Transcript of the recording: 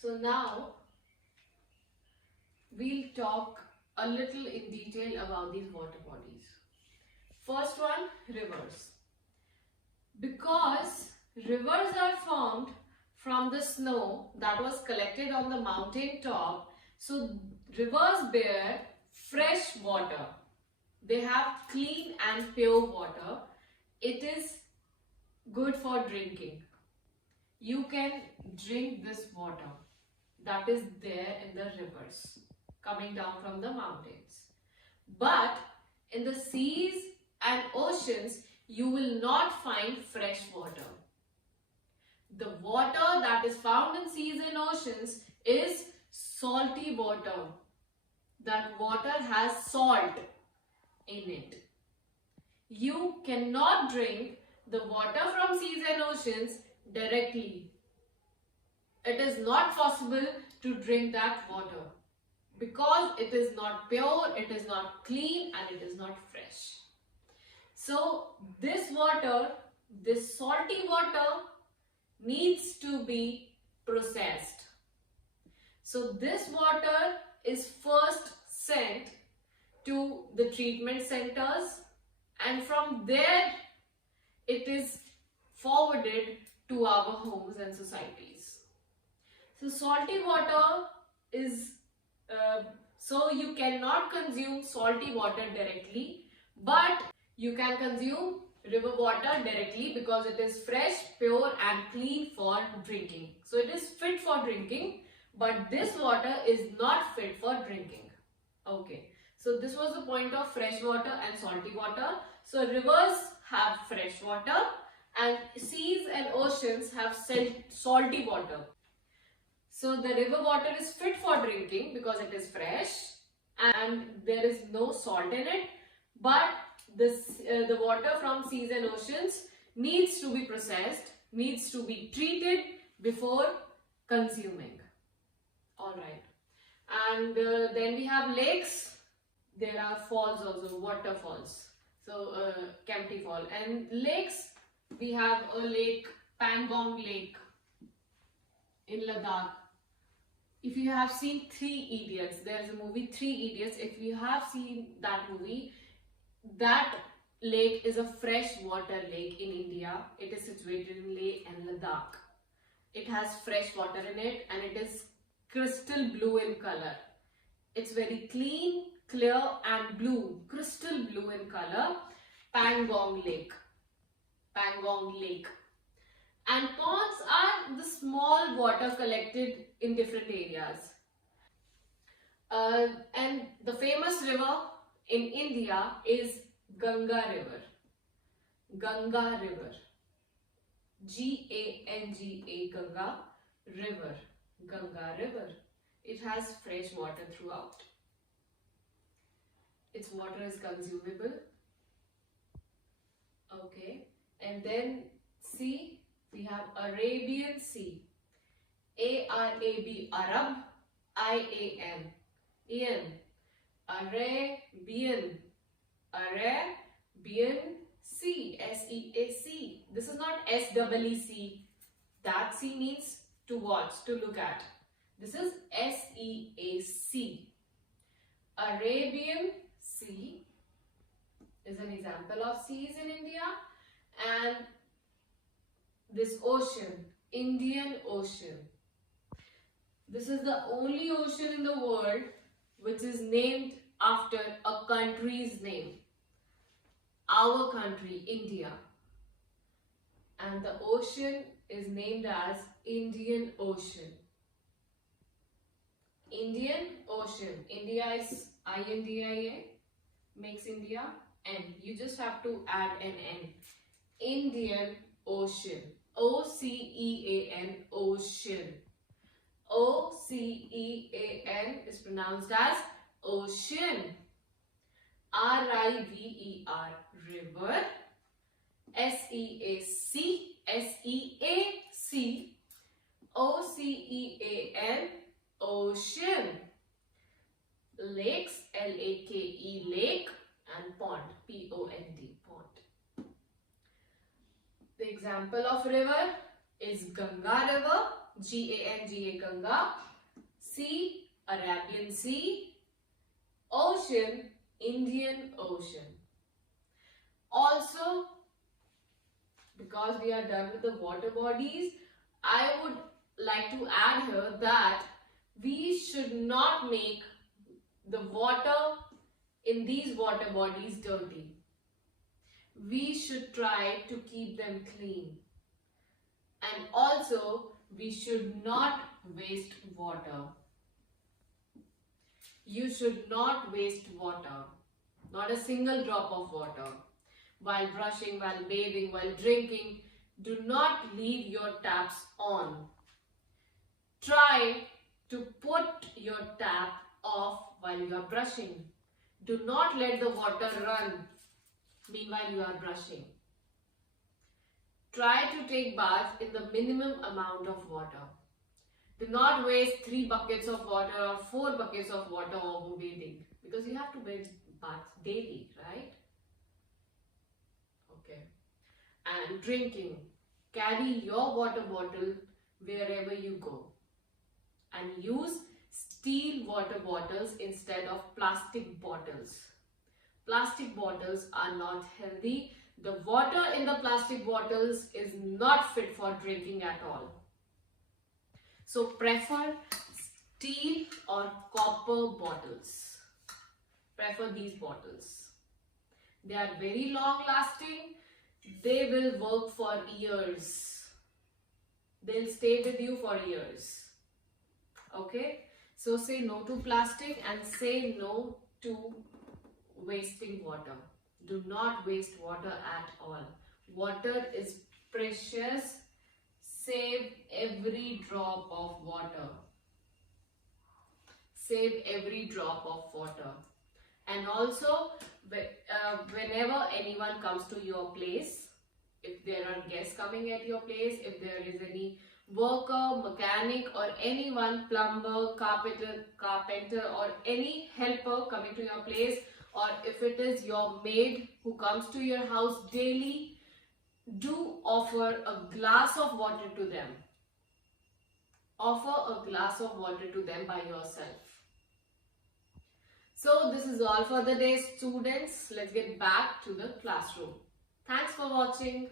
So now we'll talk a little in detail about these water bodies. First one, rivers. Because rivers are formed from the snow that was collected on the mountain top, so rivers bear fresh water. They have clean and pure water. It is good for drinking. You can drink this water that is there in the rivers coming down from the mountains. But in the seas and oceans, you will not find fresh water. The water that is found in seas and oceans is salty water. That water has salt in it. You cannot drink the water from seas and oceans directly. It is not possible to drink that water because it is not pure, it is not clean, and it is not fresh. So this water, this salty water, needs to be processed. So this water is first sent to the treatment centers, and from there it is forwarded to our homes and societies. So salty water is, so you cannot consume salty water directly, but you can consume river water directly because it is fresh, pure and clean for drinking. So it is fit for drinking, but this water is not fit for drinking. Okay, so this was the point of fresh water and salty water. So rivers have fresh water and seas and oceans have salty water. So the river water is fit for drinking because it is fresh and there is no salt in it, but the water from seas and oceans needs to be processed, needs to be treated before consuming. Alright. And then we have lakes. There are falls also, waterfalls. So Kempty Fall. And lakes, we have a lake, Pangong Lake in Ladakh. If you have seen Three Idiots, there is a movie Three Idiots. If you have seen that movie, that lake is a freshwater lake in India. It is situated in Leh and Ladakh. It has fresh water in it and it is crystal blue in color. It's very clean, clear and blue, crystal blue in color. Pangong Lake. Pangong Lake. And ponds are the small water collected in different areas. And the famous river in India is Ganga River. Ganga River. G-A-N-G-A, Ganga River. Ganga River. It has fresh water throughout. Its water is consumable. Okay. And then sea, we have Arabian Sea. A-R-A-B, Arab, I-A-N. Ian. Arabian. Arabian Sea. S-E-A-C. This is not S-E-E-C. That C means to watch, to look at. This is S-E-A-C. Arabian Sea is an example of seas in India. And this ocean, Indian Ocean. This is the only ocean in the world which is named after a country's name. Our country, India. And the ocean is named as Indian Ocean. Indian Ocean. India is I-N-D-I-A, makes India N. You just have to add an N. Indian Ocean. O-C-E-A-N, Ocean. O-C-E-A-N is pronounced as ocean. R-I-V-E-R, river. S-E-A-C, S-E-A-C, O-C-E-A-N, ocean. Lakes, L-A-K-E, lake, and pond, P-O-N-D, pond. The example of river is Ganga River. Ganga, Ganga, sea, Arabian Sea, ocean, Indian Ocean. Also, because we are done with the water bodies, I would like to add here that we should not make the water in these water bodies dirty. We should try to keep them clean. And also, we should not waste water. You should not waste water. Not a single drop of water. While brushing, while bathing, while drinking, do not leave your taps on. Try to put your tap off while you are brushing. Do not let the water run meanwhile you are brushing. Try to take bath in the minimum amount of water. Do not waste 3 buckets of water or 4 buckets of water over bathing, because you have to bathe daily, right? Okay. And drinking. Carry your water bottle wherever you go. And use steel water bottles instead of plastic bottles. Plastic bottles are not healthy. The water in the plastic bottles is not fit for drinking at all. So prefer steel or copper bottles. Prefer these bottles. They are very long lasting. They will work for years. They'll stay with you for years. Okay? So say no to plastic and say no to wasting water. Do not waste water at all. Water is precious. Save every drop of water. Save every drop of water. And also, whenever anyone comes to your place, if there are guests coming at your place, if there is any worker, mechanic or anyone, plumber, carpenter or any helper coming to your place, or if it is your maid who comes to your house daily, do offer a glass of water to them. Offer a glass of water to them by yourself. So this is all for the day, students. Let's get back to the classroom. Thanks for watching.